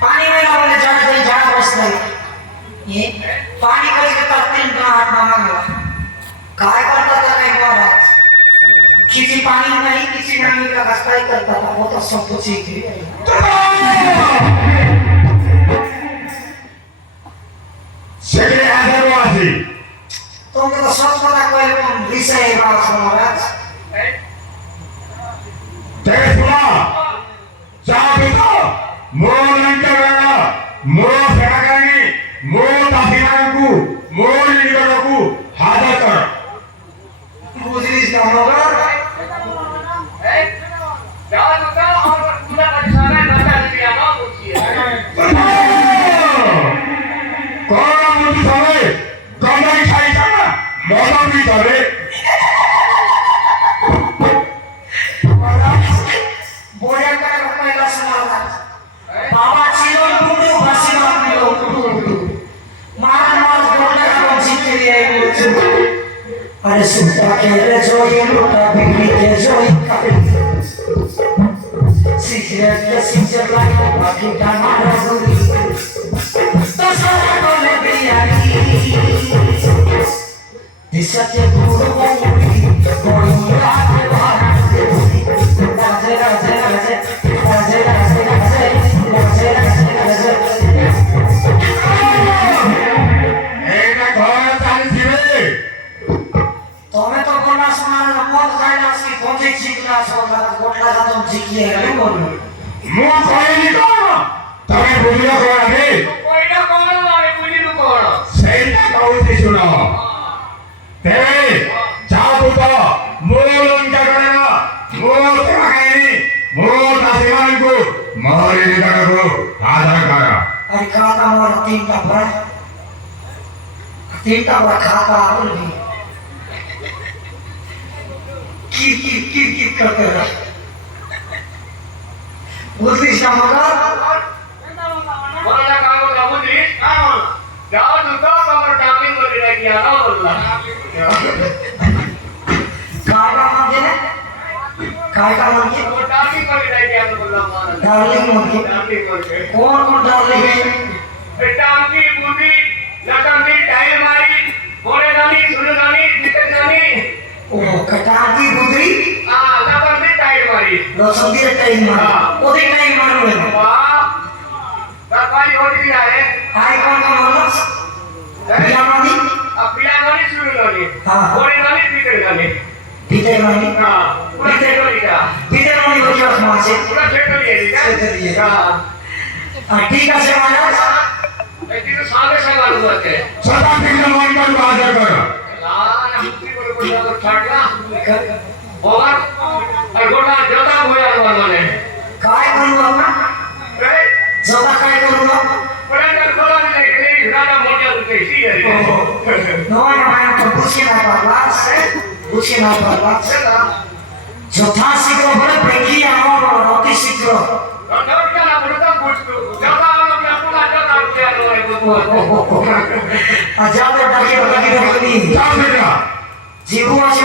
पाणी में बोले जाने जान बस नहीं ये पाणी कल के तक 3 का 8 मांगा काय करता था नहीं महाराज किसी पानी नहीं किसी नमी का रास्ता ही करता था वो तो सब कुछ ही थी सगळे आदरवासी तुम तो सब पता कोई विषय है बात महाराज तेरे सुना जाओ तो मोरंकरना मोर फेरगानी मोर दासिनांकु मोर निगरकु हाजर कर बुझलिस ना मगर जाओ तो और पूरा परिसारा नाटा दिया ना पूछिए कोण मुझे सवे कमाई खाई ना मोला भी करे बोया का पहिला सुनाला बाबा चिलो गुडू भाषी मारलो मार मार बोलने का जीत के लिए बोलते अरे सुनता के रे जो ये लुटा बिगड़ी के जो सिगरेट के सिगरेट लाके बाकी गाना रसूली तो सारा बोले बियारी दिशा के गुरु बोली कोई रात बाहर राजे राजे राजे राजे राजे राजे राजे राजे एक घर चाली दिवे तोमे तो कोना सुनार मोद खाइला सी कोजे चिकला सोला कोटला का तुम चिकिए है बोल मु कोई कोन तमे बुझियो कोन रे कोई ना कौन मारे पुली नु कौन सेटा कहूती सुनो ते जाओ तो मोरन जगना मोर फेरगानी मोर दासिनांकु मोर निगरकु हाजर कर अरे खाता मोर तीन का बड़ा खाता बोली की करते रहा बुद्धि समागा बोलना काम का बुद्धि जाओ तो कमर टापिंग कर दिया किया ना बोलना काय का मांगे वो टापिंग कर दिया किया तो बोलना डार्लिंग मांगे टापिंग करके कौन डार्लिंग है टांगी बुद्धि लटंगी टाइम मारी बोले नानी सुनो नानी दिक्कत नानी ओ कटाकी बुद्धि हां लटंगी टाइम मारी लो संदीर टाइम मार ओदी टाइम मारो है वाह दवाई हो गई है आई कौन का मारलस बिया मानी अब बिया नानी सुनो नानी हां बोले नानी दिक्कत नानी भीतर मानी हां पूरा खेतोली का भीतर मानी हो जाओ मार से पूरा खेतोली है खेतोली है। हां ठीक है से मारा लेकिन तो सामने से मालूम होते सदा दिन मन पर हाजर कर लान हमसी को बोला तो छाटला और गोटा ज्यादा होया वाला काय करू आपण ए ज्यादा काय करू बड़ा कर खोला नहीं कि गाना मोटा तो कैसी है नो ना तो पूछे ना बाबा से पूछे ना बाबा যথা শীঘ্র বলে ব্রেকি আমার অতি শীঘ্র नोट का ना बोलता पूछ तू ज्यादा हम अपना पूरा ज्यादा किया लो আজাদ ডাকি ডাকি ডাকি जाओ बेटा জীবু আছে